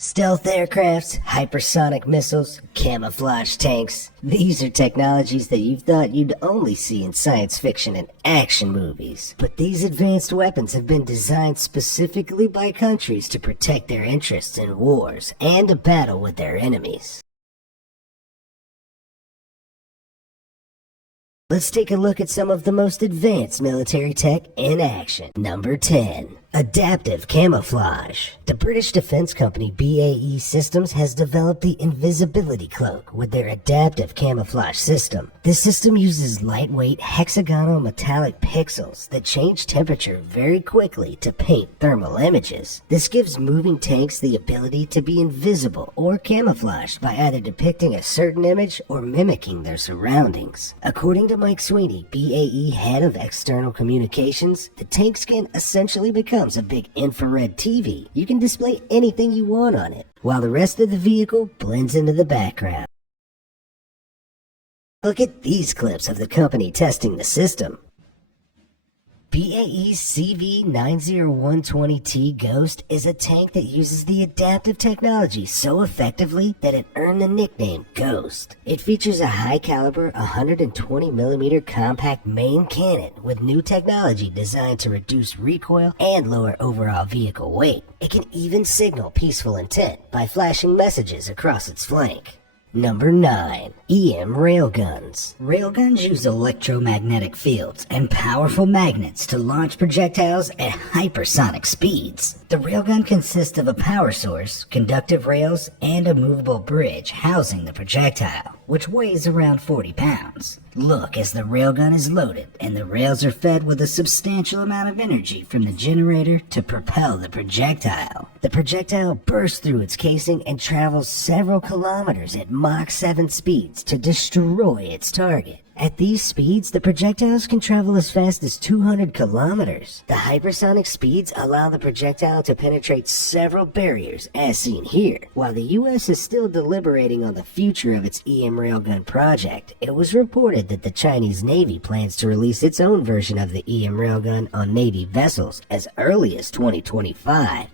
Stealth aircrafts, hypersonic missiles, camouflage tanks. These are technologies that you thought you'd only see in science fiction and action movies. But these advanced weapons have been designed specifically by countries to protect their interests in wars and to battle with their enemies. Let's take a look at some of the most advanced military tech in action. Number 10. Adaptive camouflage. The British defense company BAE Systems has developed the invisibility cloak with their adaptive camouflage system. This system uses lightweight hexagonal metallic pixels that change temperature very quickly to paint thermal images. This gives moving tanks the ability to be invisible or camouflaged by either depicting a certain image or mimicking their surroundings. According to Mike Sweeney, BAE head of external communications, the tank skin essentially becomes a big infrared TV. You can display anything you want on it, while the rest of the vehicle blends into the background. Look at these clips of the company testing the system. BAE's CV90120T Ghost is a tank that uses the adaptive technology so effectively that it earned the nickname Ghost. It features a high-caliber 120mm compact main cannon with new technology designed to reduce recoil and lower overall vehicle weight. It can even signal peaceful intent by flashing messages across its flank. Number 9. EM Railguns. Railguns use electromagnetic fields and powerful magnets to launch projectiles at hypersonic speeds. The railgun consists of a power source, conductive rails, and a movable bridge housing the projectile, which weighs around 40 pounds. Look as the railgun is loaded and the rails are fed with a substantial amount of energy from the generator to propel the projectile. The projectile bursts through its casing and travels several kilometers at Mach 7 speeds to destroy its target. At these speeds, the projectiles can travel as fast as 200 kilometers. The hypersonic speeds allow the projectile to penetrate several barriers, as seen here. While the U.S. is still deliberating on the future of its EM Railgun project, it was reported that the Chinese Navy plans to release its own version of the EM Railgun on Navy vessels as early as 2025.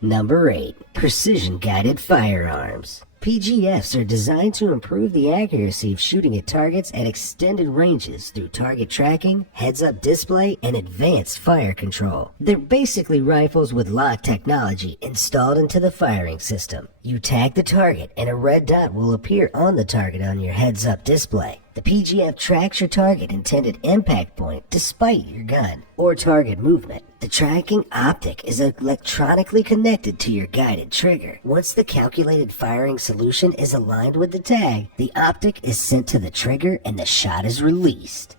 Number 8. Precision-guided firearms. PGFs are designed to improve the accuracy of shooting at targets at extended ranges through target tracking, heads-up display, and advanced fire control. They're basically rifles with lock technology installed into the firing system. You tag the target and a red dot will appear on the target on your heads-up display. The PGF tracks your target intended impact point despite your gun or target movement. The tracking optic is electronically connected to your guided trigger. Once the calculated firing solution is aligned with the tag, the optic is sent to the trigger and the shot is released.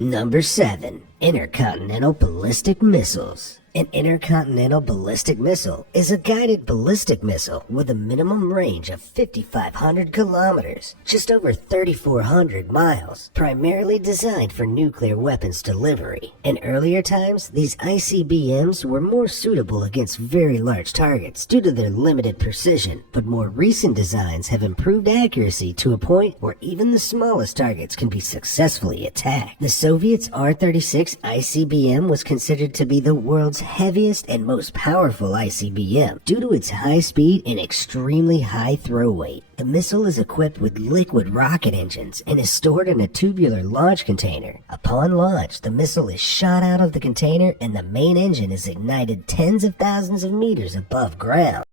Number 7. Intercontinental Ballistic Missiles. An intercontinental ballistic missile is a guided ballistic missile with a minimum range of 5,500 kilometers, just over 3,400 miles, primarily designed for nuclear weapons delivery. In earlier times, these ICBMs were more suitable against very large targets due to their limited precision, but more recent designs have improved accuracy to a point where even the smallest targets can be successfully attacked. The Soviets' R-36 ICBM was considered to be the world's heaviest and most powerful ICBM due to its high speed and extremely high throw weight. The missile is equipped with liquid rocket engines and is stored in a tubular launch container. Upon launch, the missile is shot out of the container and the main engine is ignited tens of thousands of meters above ground.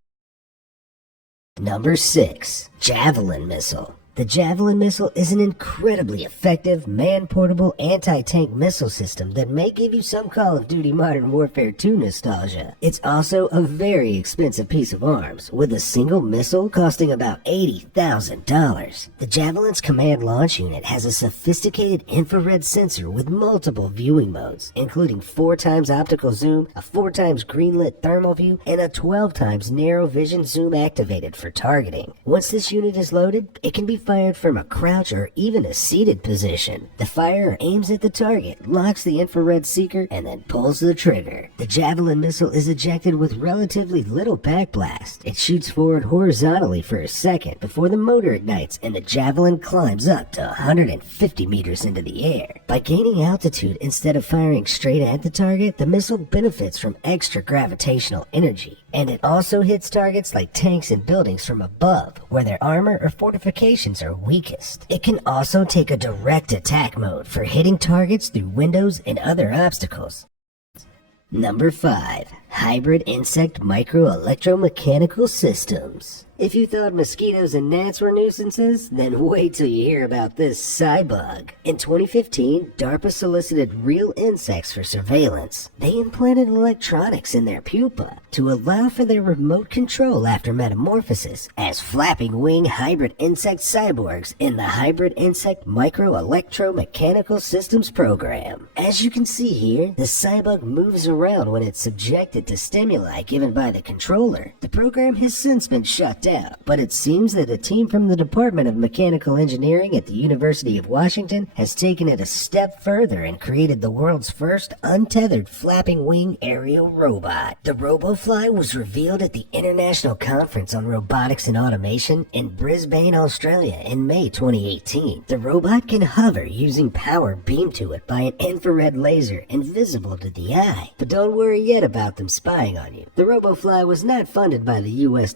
Number 6. Javelin Missile. The Javelin missile is an incredibly effective, man-portable anti-tank missile system that may give you some Call of Duty Modern Warfare 2 nostalgia. It's also a very expensive piece of arms, with a single missile costing about $80,000. The Javelin's command launch unit has a sophisticated infrared sensor with multiple viewing modes, including 4x optical zoom, a 4x green-lit thermal view, and a 12x narrow vision zoom activated for targeting. Once this unit is loaded, it can be fired from a crouch or even a seated position. The firer aims at the target, locks the infrared seeker, and then pulls the trigger. The Javelin missile is ejected with relatively little backblast. It shoots forward horizontally for a second before the motor ignites and the Javelin climbs up to 150 meters into the air. By gaining altitude instead of firing straight at the target, the missile benefits from extra gravitational energy. And it also hits targets like tanks and buildings from above, where their armor or fortifications are weakest. It can also take a direct attack mode for hitting targets through windows and other obstacles. Number 5. Hybrid Insect Micro-Electromechanical Systems. If you thought mosquitoes and gnats were nuisances, then wait till you hear about this Cybug. In 2015, DARPA solicited real insects for surveillance. They implanted electronics in their pupa to allow for their remote control after metamorphosis as flapping wing hybrid insect cyborgs in the Hybrid Insect Micro-Electromechanical Systems program. As you can see here, the Cybug moves around when it's subjected to stimuli given by the controller. The program has since been shut down, but it seems that a team from the Department of Mechanical Engineering at the University of Washington has taken it a step further and created the world's first untethered flapping wing aerial robot. The RoboFly was revealed at the International Conference on Robotics and Automation in Brisbane, Australia in May 2018. The robot can hover using power beamed to it by an infrared laser invisible to the eye. But don't worry yet about them spying on you. The RoboFly was not funded by the U.S.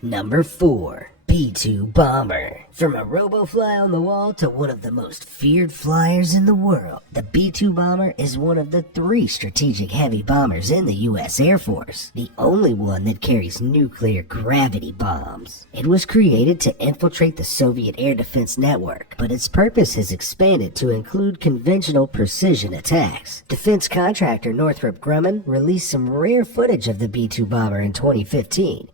Number 4. B-2 Bomber. From a RoboFly on the wall to one of the most feared flyers in the world, the B-2 Bomber is one of the 3 strategic heavy bombers in the U.S. Air Force, the only one that carries nuclear gravity bombs. It was created to infiltrate the Soviet air defense network, but its purpose has expanded to include conventional precision attacks. Defense contractor Northrop Grumman released some rare footage of the B-2 Bomber in 2015.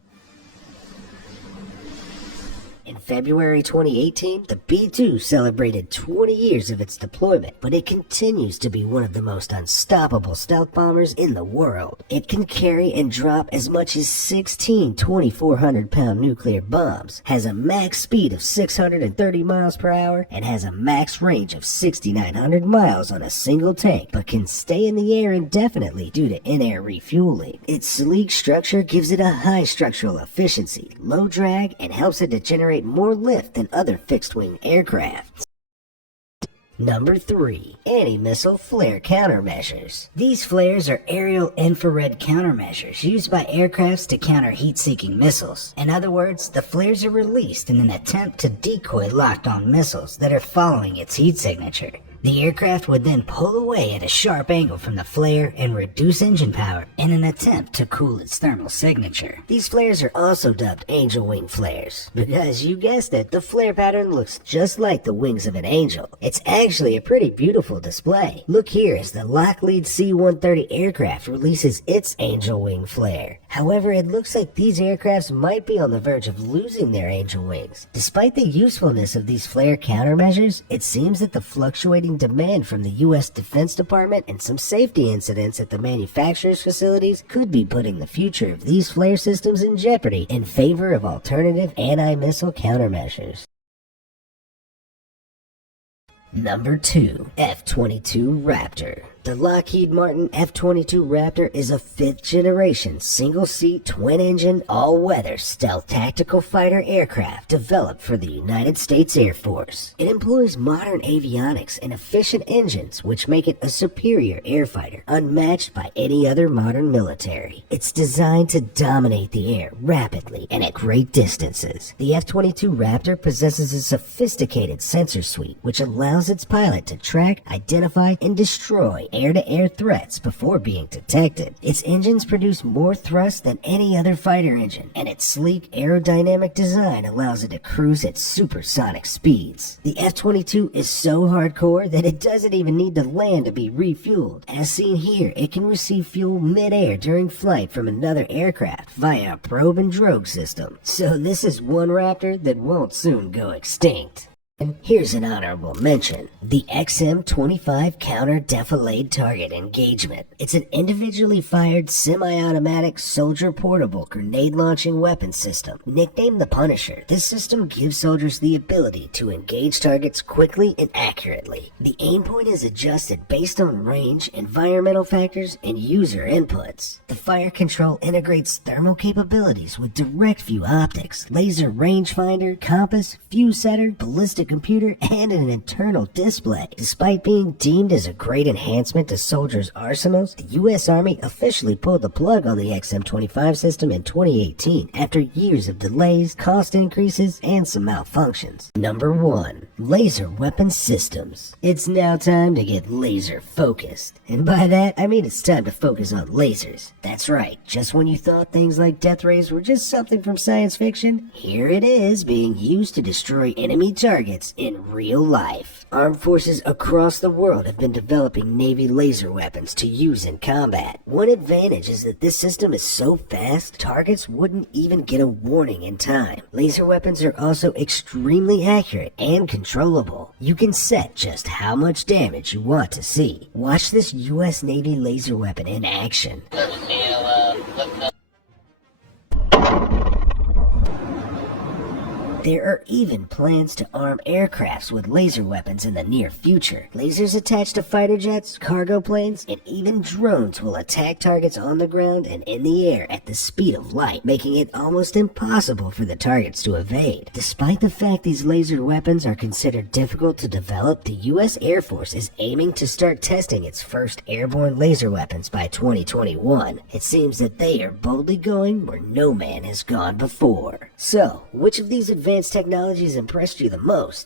In February 2018, the B-2 celebrated 20 years of its deployment, but it continues to be one of the most unstoppable stealth bombers in the world. It can carry and drop as much as 16 2,400-pound nuclear bombs, has a max speed of 630 miles per hour, and has a max range of 6,900 miles on a single tank, but can stay in the air indefinitely due to in-air refueling. Its sleek structure gives it a high structural efficiency, low drag, and helps it to generate more lift than other fixed-wing aircraft. Number 3. Anti-missile flare countermeasures. These flares are aerial infrared countermeasures used by aircrafts to counter heat-seeking missiles. In other words, the flares are released in an attempt to decoy locked-on missiles that are following its heat signature. The aircraft would then pull away at a sharp angle from the flare and reduce engine power in an attempt to cool its thermal signature. These flares are also dubbed angel wing flares because, you guessed it, the flare pattern looks just like the wings of an angel. It's actually a pretty beautiful display. Look here as the Lockheed C-130 aircraft releases its angel wing flare. However, it looks like these aircrafts might be on the verge of losing their angel wings. Despite the usefulness of these flare countermeasures, it seems that the fluctuating demand from the U.S. Defense Department and some safety incidents at the manufacturer's facilities could be putting the future of these flare systems in jeopardy in favor of alternative anti-missile countermeasures. Number 2. F-22 Raptor. The Lockheed Martin F-22 Raptor is a 5th-generation, single-seat, twin-engine, all-weather stealth tactical fighter aircraft developed for the United States Air Force. It employs modern avionics and efficient engines which make it a superior airfighter, unmatched by any other modern military. It's designed to dominate the air rapidly and at great distances. The F-22 Raptor possesses a sophisticated sensor suite which allows its pilot to track, identify, and destroy air-to-air threats before being detected. Its engines produce more thrust than any other fighter engine, and its sleek aerodynamic design allows it to cruise at supersonic speeds. The F-22 is so hardcore that it doesn't even need to land to be refueled. As seen here, it can receive fuel mid-air during flight from another aircraft via a probe and drogue system. So this is one Raptor that won't soon go extinct. Here's an honorable mention: the XM25 Counter Defilade Target Engagement. It's an individually fired semi-automatic soldier portable grenade launching weapon system. Nicknamed the Punisher, this system gives soldiers the ability to engage targets quickly and accurately. The aim point is adjusted based on range, environmental factors, and user inputs. The fire control integrates thermal capabilities with direct view optics, laser rangefinder, compass, fuse setter, ballistic computer, and an internal display. Despite being deemed as a great enhancement to soldiers' arsenals, the U.S. Army officially pulled the plug on the XM25 system in 2018 after years of delays, cost increases, and some malfunctions. Number 1. Laser Weapon Systems. It's now time to get laser focused. And by that, I mean it's time to focus on lasers. That's right, just when you thought things like death rays were just something from science fiction, here it is being used to destroy enemy targets in real life. Armed forces across the world have been developing Navy laser weapons to use in combat. One advantage is that this system is so fast, targets wouldn't even get a warning in time. Laser weapons are also extremely accurate and controllable. You can set just how much damage you want to see. Watch this US Navy laser weapon in action. There are even plans to arm aircrafts with laser weapons in the near future. Lasers attached to fighter jets, cargo planes, and even drones will attack targets on the ground and in the air at the speed of light, making it almost impossible for the targets to evade. Despite the fact these laser weapons are considered difficult to develop, the U.S. Air Force is aiming to start testing its first airborne laser weapons by 2021. It seems that they are boldly going where no man has gone before. So, which of these advanced technologies impressed you the most?